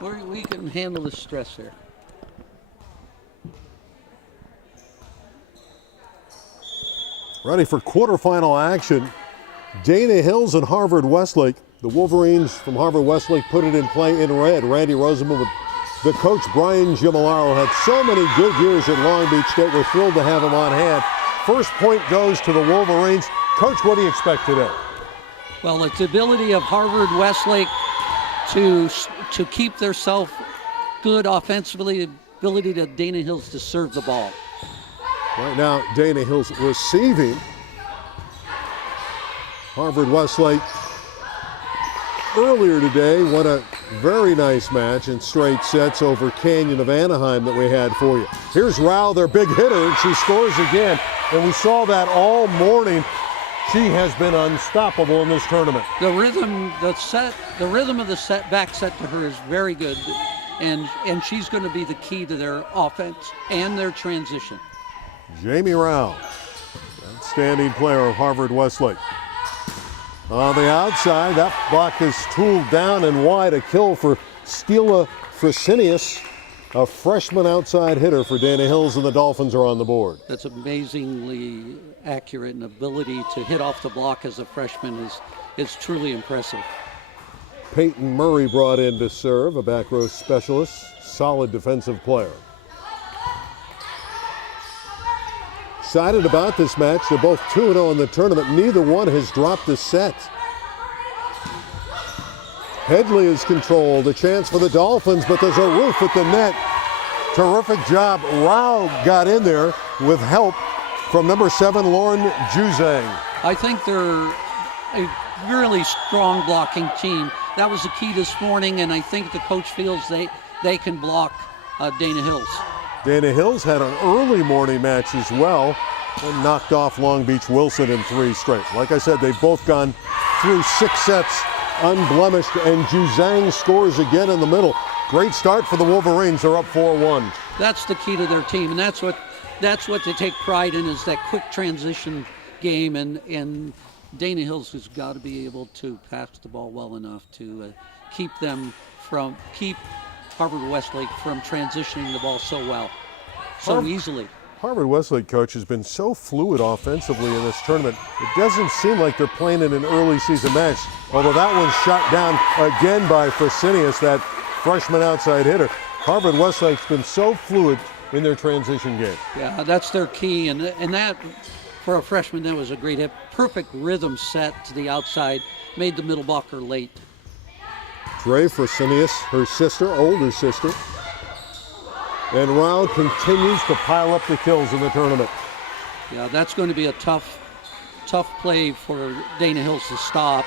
We can handle the stress here. Ready for quarterfinal action. Dana Hills and Harvard-Westlake. The Wolverines from Harvard-Westlake put it in play in red. Randy Rosenman with the coach Brian Gimolaro had so many good years at Long Beach State. We're thrilled to have him on hand. First point goes to the Wolverines. Coach, what do you expect today? Well, it's the ability of Harvard-Westlake to keep themselves good offensively, ability to Dana Hills to serve the ball. Right now, Dana Hills receiving. Harvard-Westlake earlier today won a very nice match in straight sets over Canyon of Anaheim that we had for you. Here's Rao, their big hitter, and she scores again. And we saw that all morning. She has been unstoppable in this tournament. The rhythm of the set, back set to her is very good, and she's going to be the key to their offense and their transition. Jamie Rao, outstanding player of Harvard-Westlake. On the outside, that block is tooled down and wide. A kill for Stila Fresenius, a freshman outside hitter for Dana Hills, and the Dolphins are on the board. That's amazingly accurate, and ability to hit off the block as a freshman is truly impressive. Peyton Murray brought in to serve, a back row specialist, solid defensive player. Excited about this match. They're both 2-0 in the tournament. Neither one has dropped a set. Headley is controlled. A chance for the Dolphins, but there's a roof at the net. Terrific job. Rao got in there with help from number 7, Lauren Juzang. I think they're a really strong blocking team. That was the key this morning, and I think the coach feels they can block Dana Hills. Dana Hills had an early morning match as well and knocked off Long Beach Wilson in 3 straight. Like I said, they've both gone through 6 sets unblemished, and Juzang scores again in the middle. Great start for the Wolverines. They're up 4-1. That's the key to their team, and that's what they take pride in, is that quick transition game, and Dana Hills has got to be able to pass the ball well enough to keep Harvard-Westlake from transitioning the ball so well, easily. Harvard-Westlake coach has been so fluid offensively in this tournament. It doesn't seem like they're playing in an early season match, although that one's shot down again by Fresenius, that freshman outside hitter. Harvard-Westlake's been so fluid in their transition game. Yeah, that's their key, and that, for a freshman, that was a great hit. Perfect rhythm set to the outside, made the middle blocker late. Dre Fresenius, her sister, older sister. And Rao continues to pile up the kills in the tournament. Yeah, that's going to be a tough play for Dana Hills to stop.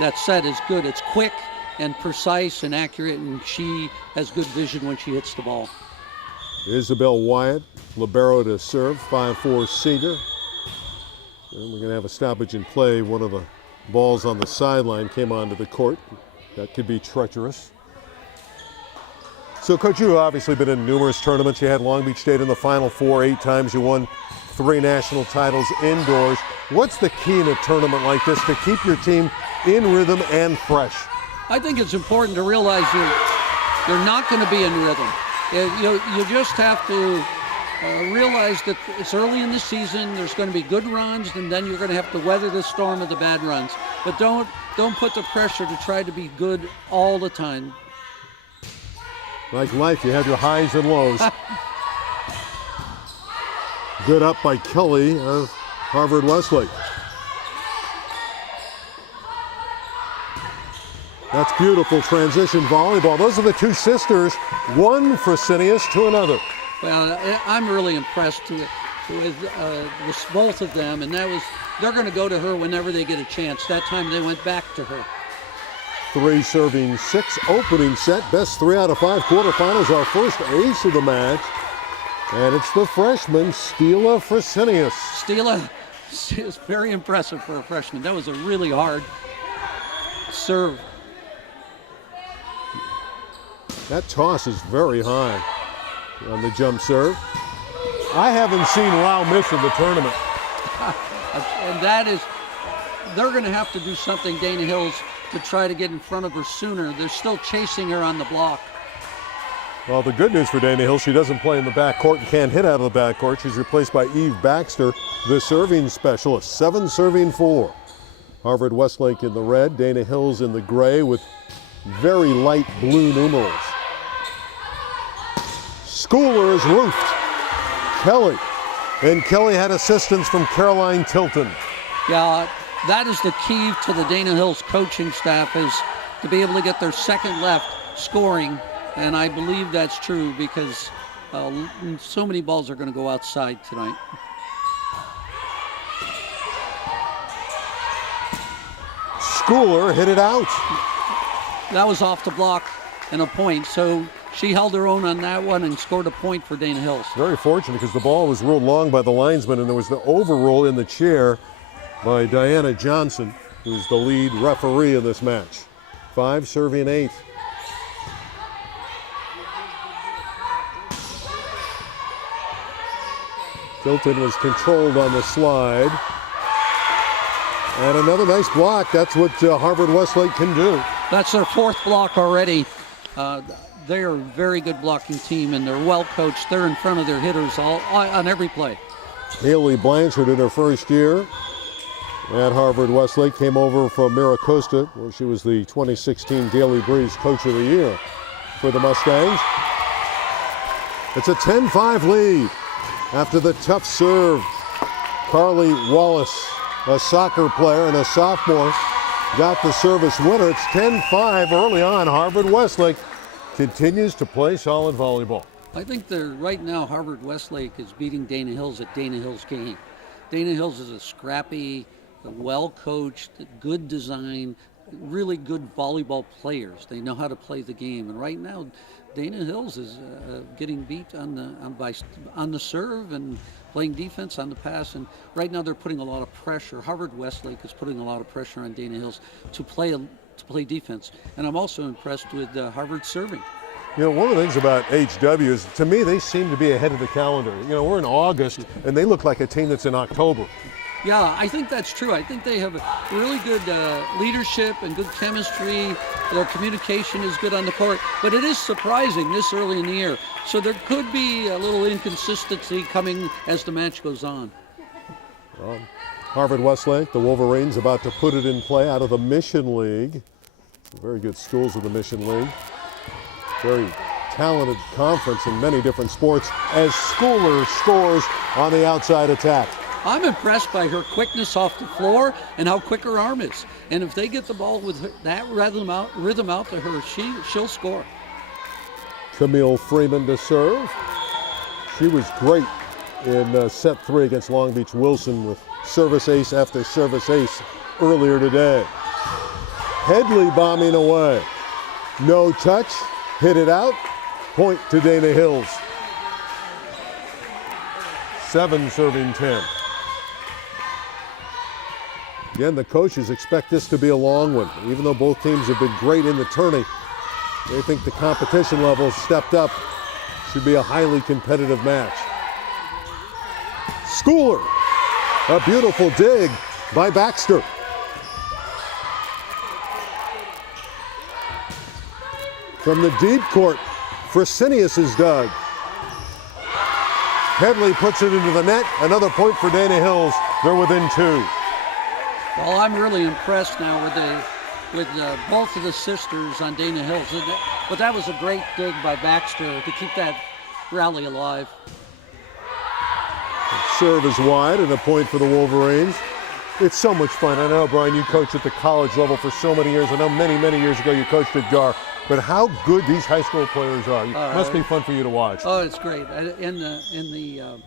That set is good. It's quick and precise and accurate, and she has good vision when she hits the ball. Isabel Wyatt, libero to serve, 5'4" senior. And we're going to have a stoppage in play. One of the balls on the sideline came onto the court. That could be treacherous. So, Coach, you've obviously been in numerous tournaments. You had Long Beach State in the Final Four 8 times. You won 3 national titles indoors. What's the key in a tournament like this to keep your team in rhythm and fresh? I think it's important to realize you're not going to be in rhythm. You just have to realize that it's early in the season. There's going to be good runs, and then you're going to have to weather the storm of the bad runs. But don't put the pressure to try to be good all the time. Like life, you have your highs and lows. Good up by Kelly of Harvard-Westlake. That's beautiful transition volleyball. Those are the 2 sisters, one Fresenius to another. Well, I'm really impressed with both of them, and they're going to go to her whenever they get a chance. That time they went back to her. 3 serving 6 opening set. Best 3 out of 5 quarterfinals. Our first ace of the match. And it's the freshman, Stila Fresenius. Stila is very impressive for a freshman. That was a really hard serve. That toss is very high on the jump serve. I haven't seen Rao miss in the tournament. And they're going to have to do something, Dana Hills, to try to get in front of her sooner. They're still chasing her on the block. Well, the good news for Dana Hill, she doesn't play in the backcourt and can't hit out of the backcourt. She's replaced by Eve Baxter, the serving specialist. 7 serving 4. Harvard-Westlake in the red, Dana Hill's in the gray with very light blue numerals. Schooler is roofed. Kelly. And Kelly had assistance from Caroline Tilton. Yeah, that is the key to the Dana Hills coaching staff, is to be able to get their second left scoring. And I believe that's true because so many balls are going to go outside tonight. Schooler hit it out. That was off the block and a point. So she held her own on that one and scored a point for Dana Hills. Very fortunate because the ball was ruled long by the linesman, and there was the overrule in the chair by Diana Johnson, who's the lead referee in this match. 5 serving 8. Tilton was controlled on the slide. And another nice block. That's what Harvard-Westlake can do. That's their 4th block already. They are a very good blocking team, and they're well coached. They're in front of their hitters on every play. Haley Blanchard in her first year at Harvard-Westlake came over from Miracosta, where she was the 2016 Daily Breeze Coach of the Year for the Mustangs. It's a 10-5 lead after the tough serve. Carly Wallace, a soccer player and a sophomore, got the service winner. It's 10-5 early on. Harvard-Westlake continues to play solid volleyball. I think right now Harvard-Westlake is beating Dana Hills at Dana Hills game. Dana Hills is a scrappy, well-coached, good design, really good volleyball players. They know how to play the game. And right now, Dana Hills is getting beat on the serve and playing defense on the pass. And right now they're putting a lot of pressure. Harvard-Westlake is putting a lot of pressure on Dana Hills to play defense. And I'm also impressed with Harvard serving. You know, one of the things about HW is, to me, they seem to be ahead of the calendar. You know, we're in August, and they look like a team that's in October. Yeah, I think that's true. I think they have really good leadership and good chemistry. Their communication is good on the court. But it is surprising this early in the year. So there could be a little inconsistency coming as the match goes on. Well, Harvard-Westlake, the Wolverines, about to put it in play out of the Mission League. Very good schools in the Mission League. Very talented conference in many different sports as Schooler scores on the outside attack. I'm impressed by her quickness off the floor and how quick her arm is. And if they get the ball with that rhythm out to her, she'll score. Camille Freeman to serve. She was great in set 3 against Long Beach Wilson with service ace after service ace earlier today. Headley bombing away. No touch. Hit it out. Point to Dana Hills. 7 serving 10. Again, the coaches expect this to be a long one. Even though both teams have been great in the tourney, they think the competition level stepped up. Should be a highly competitive match. Schooler. A beautiful dig by Baxter. From the deep court, Fresenius is dug. Headley puts it into the net. Another point for Dana Hills. They're within 2. Well, I'm really impressed now with both of the sisters on Dana Hills. But that was a great dig by Baxter to keep that rally alive. Serve is wide and a point for the Wolverines. It's so much fun. I know, Brian, you coached at the college level for so many years. I know many years ago you coached at Gar. But how good these high school players are. It must be fun for you to watch. Oh, it's great. And the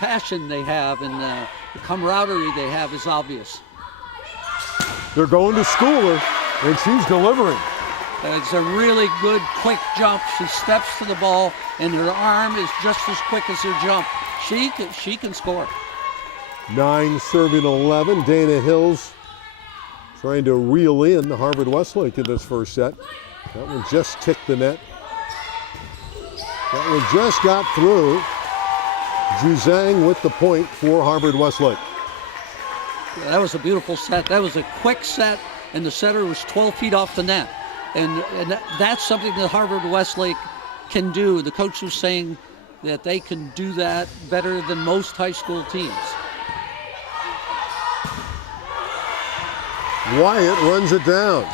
passion they have and the camaraderie they have is obvious. They're going to Schooler, and she's delivering. It's a really good, quick jump. She steps to the ball, and her arm is just as quick as her jump. She can score. 9 serving 11. Dana Hills trying to reel in Harvard-Westlake in this first set. That one just ticked the net. That one just got through. Juzang with the point for Harvard-Westlake. Yeah, that was a beautiful set. That was a quick set, and the setter was 12 feet off the net. And that's something that Harvard-Westlake can do. The coach was saying that they can do that better than most high school teams. Wyatt runs it down.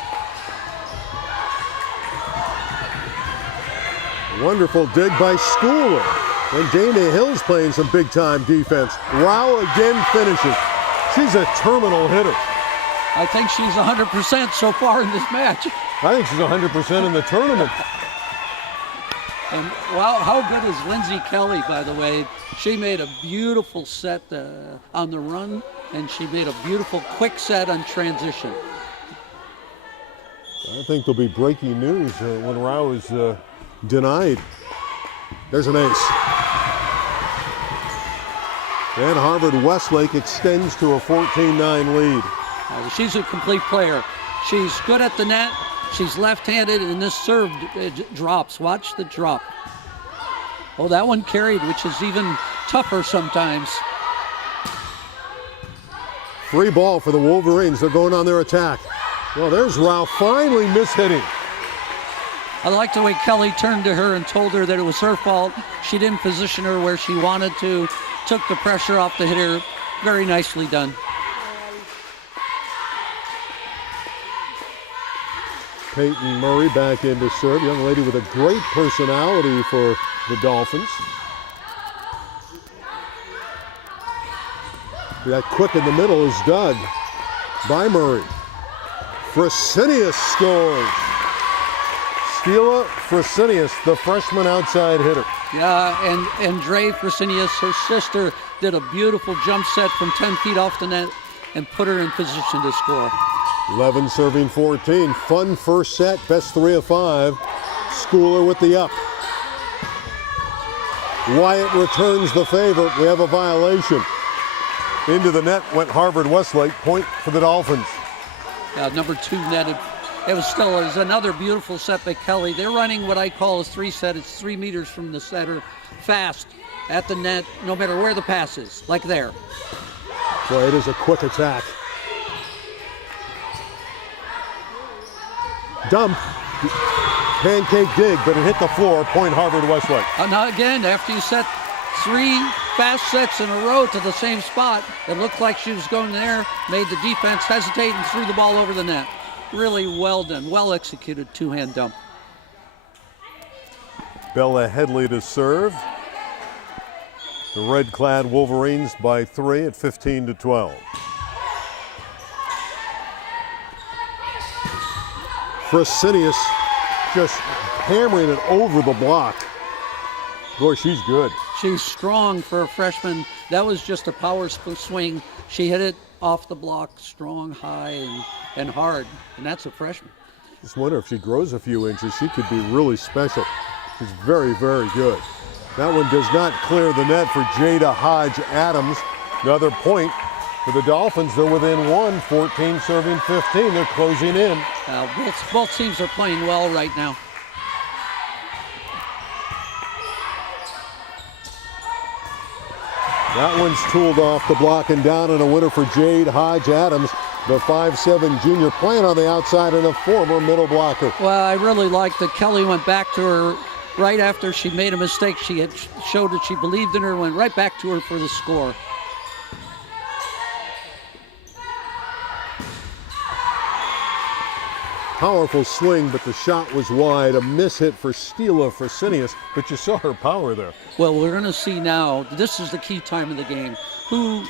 Wonderful dig by Schooler. And Dana Hill's playing some big-time defense. Rao again finishes. She's a terminal hitter. I think she's 100% so far in this match. I think she's 100% in the tournament. And wow, how good is Lindsay Kelly, by the way? She made a beautiful set on the run, and she made a beautiful quick set on transition. I think there'll be breaking news when Rao is denied. There's an ace. And Harvard-Westlake extends to a 14-9 lead. She's a complete player. She's good at the net. She's left-handed, and this serve drops. Watch the drop. Oh, that one carried, which is even tougher sometimes. Free ball for the Wolverines. They're going on their attack. Well, there's Rao finally mishitting. I like the way Kelly turned to her and told her that it was her fault. She didn't position her where she wanted to. Took the pressure off the hitter. Very nicely done. Peyton Murray back in to serve. Young lady with a great personality for the Dolphins. That quick in the middle is dug by Murray. Fresenius scores. Stila Fresenius, the freshman outside hitter. Yeah, and Dre Fresenius, her sister, did a beautiful jump set from 10 feet off the net and put her in position to score. 11 serving 14. Fun first set, best 3 of 5. Schooler with the up. Wyatt returns the favor. We have a violation. Into the net went Harvard-Westlake. Point for the Dolphins. Number 2 netted. It was another beautiful set by Kelly. They're running what I call a 3 set. It's 3 meters from the setter, fast at the net, no matter where the pass is, like there. Boy, it is a quick attack. Dump. Pancake dig, but it hit the floor. Point Harvard-Westlake. Now again, after you set 3 fast sets in a row to the same spot, it looked like she was going there, made the defense hesitate and threw the ball over the net. Really well done, well executed 2-hand dump. Bella Headley to serve. The red-clad Wolverines by 3 at 15-12. Fresenius just hammering it over the block. Boy, she's good. She's strong for a freshman. That was just a power swing. She hit it off the block, strong, high, and hard, and that's a freshman. Just wonder if she grows a few inches, she could be really special. She's very, very good. That one does not clear the net for Jada Hodge-Adams. Another point for the Dolphins. They're within 1, 14 serving 15. They're closing in. Both teams are playing well right now. That one's tooled off the block and down, and a winner for Jade Hodge-Adams, the 5'7" junior, playing on the outside and a former middle blocker. Well, I really like that Kelly went back to her right after she made a mistake. She had showed that she believed in her, went right back to her for the score. Powerful swing, but the shot was wide. A miss hit for Stila Fresenius, but you saw her power there. Well, we're going to see now, this is the key time of the game. Who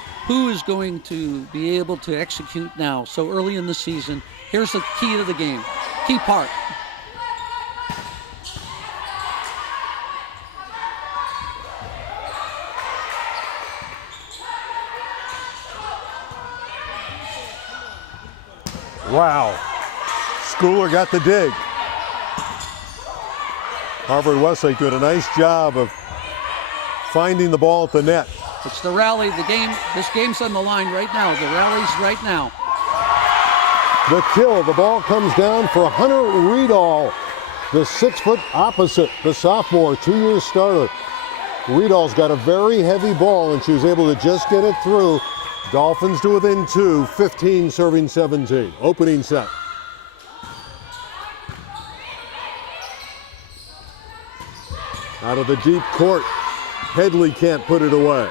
is going to be able to execute now so early in the season? Here's the key to the game, key part. Wow. Schooler got the dig. Harvard-Westlake did a nice job of finding the ball at the net. It's the rally, the game. This game's on the line right now. The rally's right now. The kill, the ball comes down for Hunter Riedel, the 6-foot opposite, the sophomore, 2-year starter. Riedal's got a very heavy ball, and she was able to just get it through. Dolphins to within 2, 15 serving 17. Opening set. Out of the deep court, Headley can't put it away.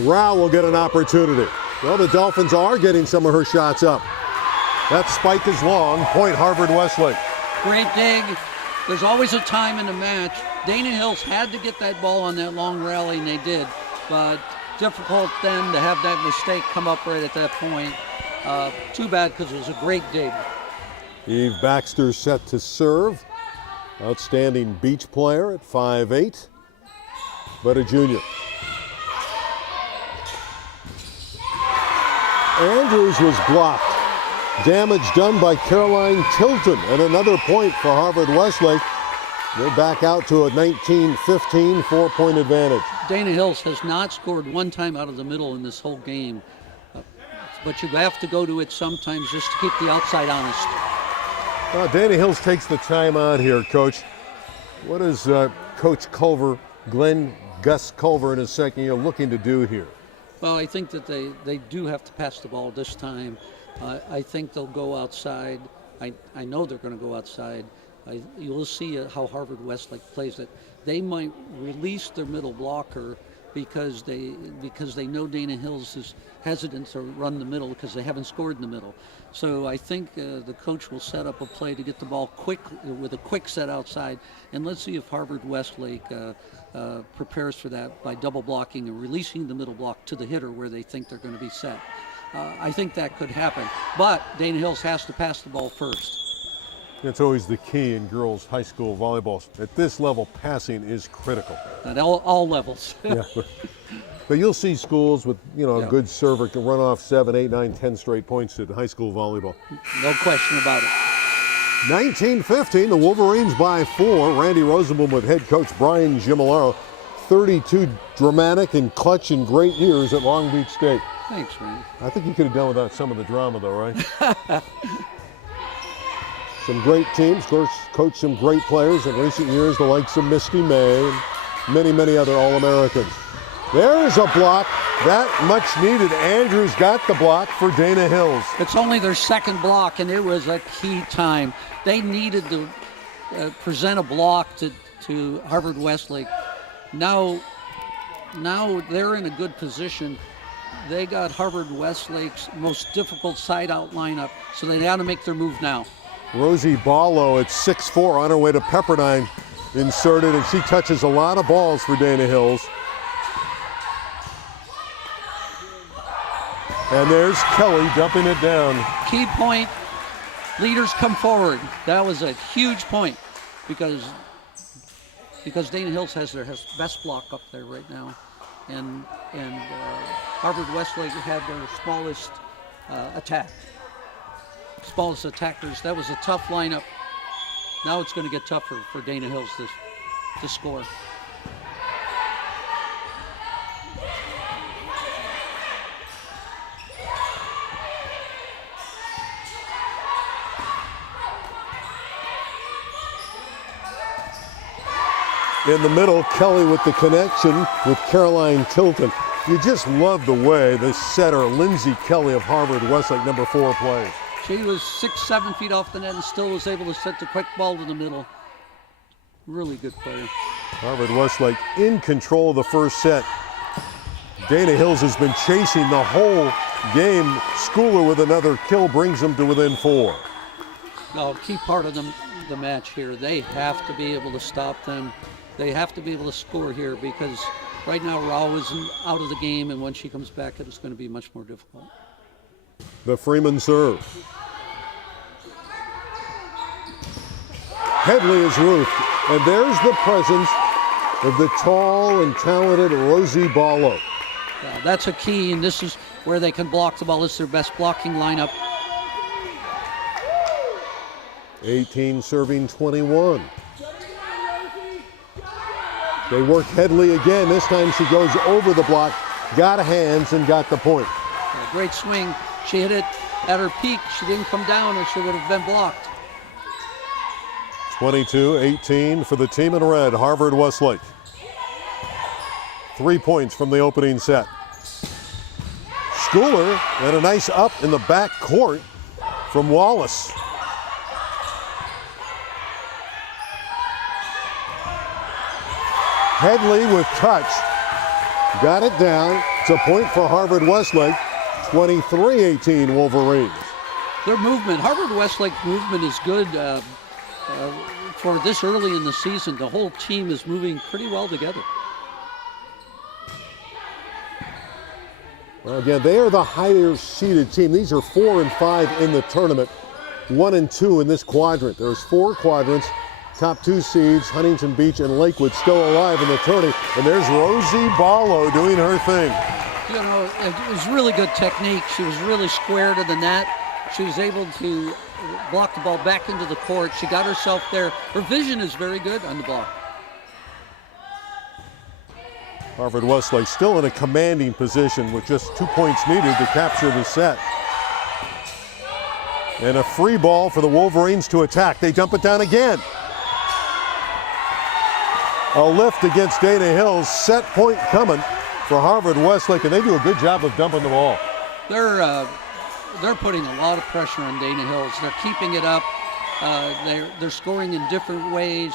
Rao will get an opportunity. Well, the Dolphins are getting some of her shots up. That spike is long. Point Harvard-Westlake. Great dig. There's always a time in the match. Dana Hills had to get that ball on that long rally, and they did. But difficult then to have that mistake come up right at that point. Too bad, because it was a great dig. Eve Baxter set to serve. Outstanding beach player at 5'8", but a junior. Andrews was blocked. Damage done by Caroline Tilton, and another point for Harvard-Westlake. They're back out to a 19-15 4-point advantage. Dana Hills has not scored one time out of the middle in this whole game. But you have to go to it sometimes just to keep the outside honest. Dana Hills takes the time out here, Coach. What is Coach Culver, Gus Culver in his second year, looking to do here? Well, I think that they do have to pass the ball this time. I think they'll go outside. I know they're going to go outside. You'll see how Harvard-Westlake plays it. They might release their middle blocker because they know Dana Hills is hesitant to run the middle because they haven't scored in the middle. So I think the coach will set up a play to get the ball quick with a quick set outside, and let's see if Harvard-Westlake prepares for that by double blocking and releasing the middle block to the hitter where they think they're going to be set. I think that could happen, but Dana Hills has to pass the ball first. It's always the key in girls high school volleyball. At this level, passing is critical. At all levels. Yeah. But you'll see schools with, a good server can run off 7, 8, 9, 10 straight points in high school volleyball. No question about it. 19-15, the Wolverines by 4. Randy Rosenblum with head coach Brian Gimolaro. 32 dramatic and clutch and great years at Long Beach State. Thanks, Randy. I think you could have done without some of the drama, though, right? Some great teams, of course, coached some great players in recent years, the likes of Misty May and many, many other All-Americans. There's a block. That much needed. Andrews got the block for Dana Hills. It's only their second block, and it was a key time. They needed to present a block to Harvard-Westlake. Now they're in a good position. They got Harvard-Westlake's most difficult side-out lineup, so they got to make their move now. Rosie Ballo at 6'4", on her way to Pepperdine, inserted, and she touches a lot of balls for Dana Hills. And there's Kelly dumping it down. Key point, leaders come forward. That was a huge point because Dana Hills has their best block up there right now. And Harvard-Westlake had their smallest smallest attackers. That was a tough lineup. Now it's going to get tougher for Dana Hills to score. In the middle, Kelly with the connection with Caroline Tilton. You just love the way the setter, Lindsay Kelly of Harvard-Westlake, number 4, plays. She was 6-7 feet off the net and still was able to set the quick ball to the middle. Really good player. Harvard-Westlake in control of the first set. Dana Hills has been chasing the whole game. Schooler with another kill brings them to within 4. No, key part of the match here. They have to be able to stop them. They have to be able to score here because right now Rao is out of the game, and when she comes back, it's going to be much more difficult. The Freeman serve. Headley is roofed, and there's the presence of the tall and talented Rosie Ballo. Yeah, that's a key, and this is where they can block the ball. This is their best blocking lineup. 18 serving 21. They work Headley again. This time she goes over the block, got hands, and got the point. Yeah, great swing. She hit it at her peak. She didn't come down, or she would have been blocked. 22-18 for the team in red, Harvard-Westlake. 3 points from the opening set. Schooler and a nice up in the back court from Wallace. Headley with touch. Got it down. It's a point for Harvard-Westlake. 23-18 Wolverines. Their movement, Harvard-Westlake movement is good for this early in the season. The whole team is moving pretty well together. Well, again, they are the higher seeded team. These are 4 and 5 in the tournament, 1 and 2 in this quadrant. There's 4 quadrants. Top 2 seeds, Huntington Beach and Lakewood, still alive in the tourney. And there's Rosie Ballo doing her thing. You know, it was really good technique. She was really square to the net. She was able to block the ball back into the court. She got herself there. Her vision is very good on the ball. Harvard-Westlake still in a commanding position with just 2 points needed to capture the set. And a free ball for the Wolverines to attack. They dump it down again. A lift against Dana Hills. Set point coming for Harvard-Westlake, and they do a good job of dumping the ball. They're putting a lot of pressure on Dana Hills. They're keeping it up. They're scoring in different ways.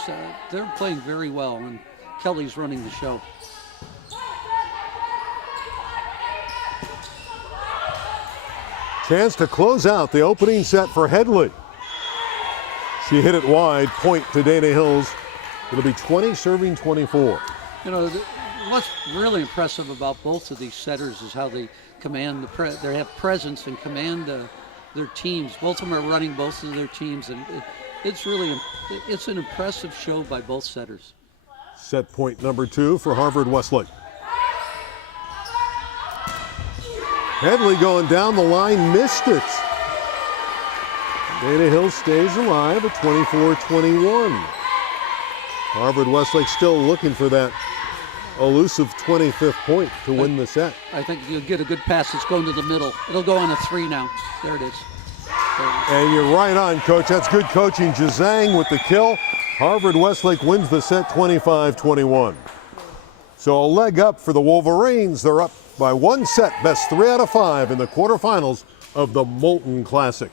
They're playing very well, and Kelly's running the show. Chance to close out the opening set for Headley. She hit it wide, point to Dana Hills. It'll be 20 serving 24. You know, what's really impressive about both of these setters is how they command they have presence and command their teams. Both of them are running both of their teams, and it's an impressive show by both setters. Set point number 2 for Harvard-Westlake. Headley going down the line, missed it. Dana Hills stays alive at 24-21. Harvard-Westlake still looking for that elusive 25th point to win the set. I think you'll get a good pass. It's going to the middle. It'll go on a 3 now. There it is. And you're right on, Coach. That's good coaching. Jazang with the kill. Harvard-Westlake wins the set 25-21. So a leg up for the Wolverines. They're up by 1 set, best 3 out of 5 in the quarterfinals of the Molten Classic.